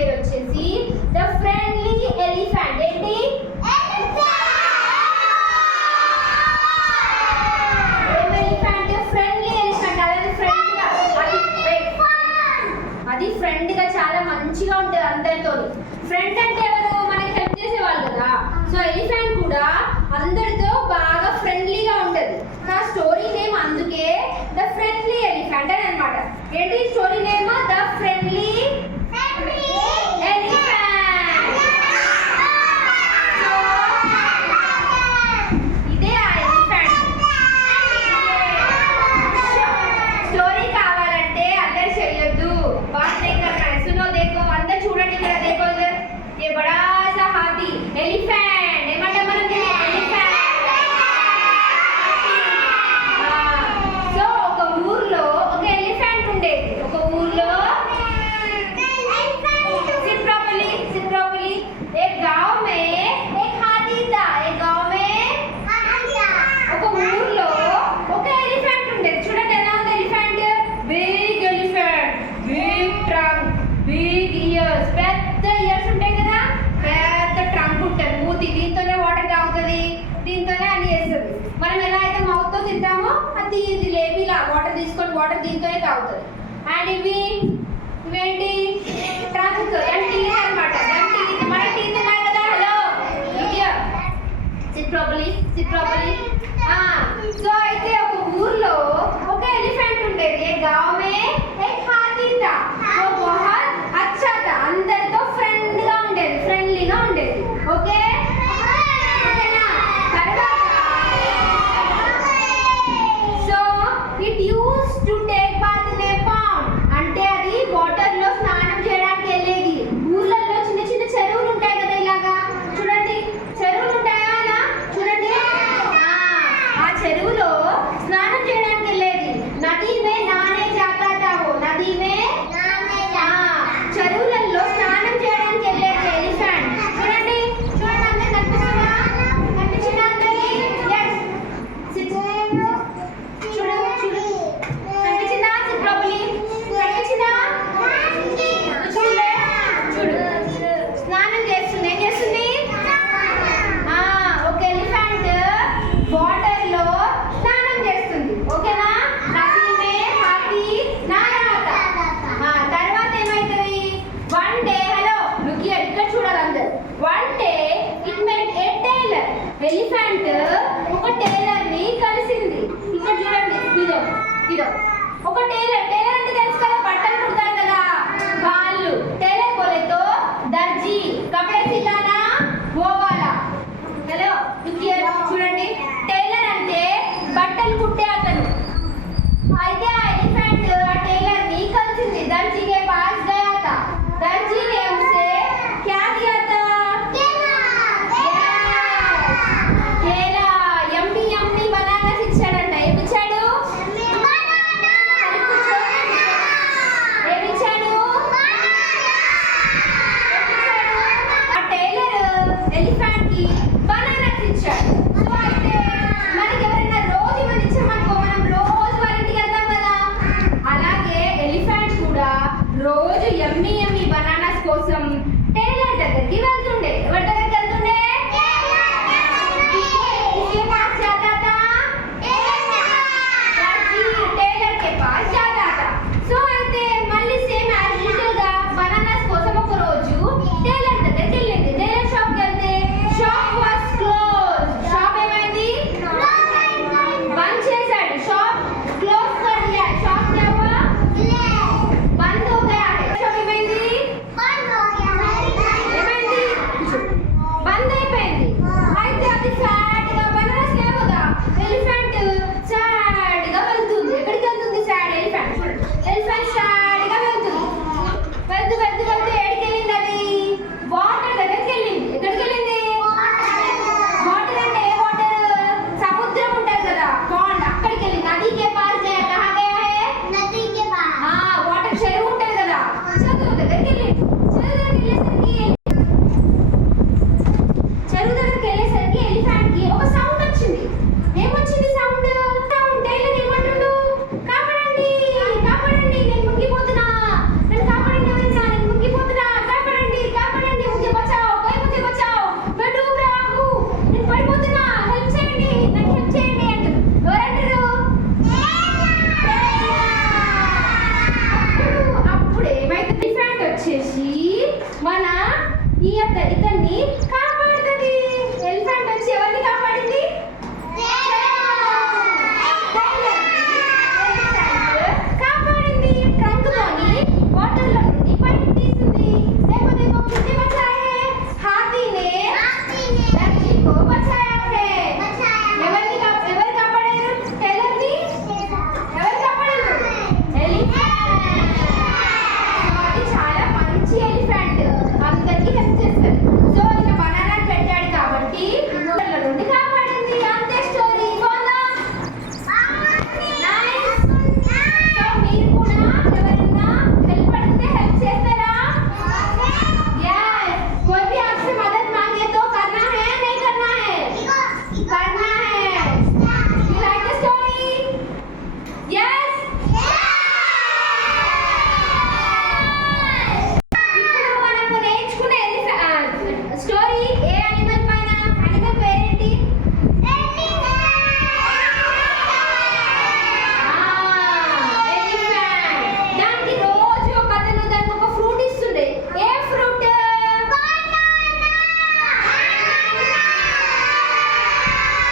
పేరు వచ్చేసి the friendly elephant. ఏంటి? అది ఫ్రెండ్ గా చాలా మంచిగా ఉంటుంది అందరితో. ఫ్రెండ్ అంటే ఎవరు? మనకి హెల్ప్ చేసేవాళ్ళు కదా. సో ఎలిఫెంట్ కూడా అందరితో బాగా ఫ్రెండ్లీగా ఉంటుంది. ఆ స్టోరీ నేమ్ అందుకే ద ఫ్రెండ్లీ ఎలిఫెంట్ అని అనమాట. ఏంటి story name? The friendly elephant. ఇదే ఆ ఎలిఫెంట్. స్టోరీ కావాలంటే అందరు చేయొద్దు. बात नहीं करना है, सुनो देखो अंदर చూడండి ఇక్కడ देखो इधर ये बड़ा सा हाथी एलिफेंट ఏమంటే మనం దీన్ని ఎలిఫెంట్. సో ఒక ఊర్లో ఒక ఎలిఫెంట్ ఉండేది. ఒక ఊర్లో सिट प्रॉपर्ली एक गांव में एक हाथी था. एक गांव में ఒక ఊర్లో ఒక ఎలిఫెంట్ ఉండేది. చూడండి ఎలా ఉంది elephant? Big elephant, big trunk, big ears. పెద్ద ఇయర్స్ ఉంటాయి కదా, పెద్ద ట్రంక్ ఉంటుంది, మూతి. దీంతోనే వాటర్ తాగుతుంది, దీంతోనే అన్ని చేస్తుంది. మనం ఎలా అయితే మౌత్ తో తింటామో అది ఇది లేబిలా వాటర్ తీసుకొని వాటర్ దీంతోనే తాగుతుంది. అండ్ ఇవేంటి? ట్రంక్ ఎంటీ అన్నమాట. ఎంటీ మన టీత్ ఉన్నాయి కదా. Hello SIT properly. సో అయితే ఒక ఊర్లో ఒక ఎలిఫెంట్ ఉండేది. ఏ గావ్ మే ఏక్ హాతీ థా. वो बहुत अच्छा था, అందరితో ఫ్రెండ్లీగా ఉండేది. ఓకే ఓకేనా? తర్వాత so it used to take bath in a pond. అంటే అది వాటర్ లో స్నానం చేయడానికి వెళ్ళేది. ఊర్లలో చిన్న చిన్న చెరువులు ఉంటాయి కదా, ఇలాగా చూడండి చెరువులు ఉంటాయా అలా చూడండి. ఆ చెరువులో స్నానం చేయడానికి వెళ్ళేది. నది మే నానే జాతా తా. वो నది మే చెరువులలో స్నానం చేయడానికి వెళ్ళేది ఎలిఫెంట్. చూడండి అందరికి కనిపించిందా అందరికి? చూడు కనిపించిందా? సిట్ ప్రాపర్లీ కనిపించిందా? చూడు స్నానం చేస్తుంది. ఏం చేస్తుంది? ఒక ఎలిఫెంట్ వాటర్ లో స్నానం చేస్తుంది. ఓకేనా? నది మే హాతీ నహాతా. తర్వాత ఏమైతుంది? One day hello look here, ఇక్కడ చూడాలి అందరు. One day it met a tailor. Elephant ఒక టైలర్ ని కలిసింది. ఇక్కడ చూడండి, ఇదో ఒక టైలర్ అంటే తెలుసు కదా, బట్టలు కుడతారు కదా వాళ్ళు. టైలర్ बोले तो दर्जी कपड़े सिलाना वो वाला. హలో లుక్ హియర్ చూడండి, టైలర్ అంటే బట్టలు కుట్టే అతను. అయితే ఆ ఎలిఫెంట్ ఆ టైలర్ ని కలిసింది. दर्जी के पास गया था. दर्जी ने उसे क्या दिया था? केला यम्मी बनाना ఇచ్చాడంట. ఏమి ఇచ్చాడు? మన ఇతన్ని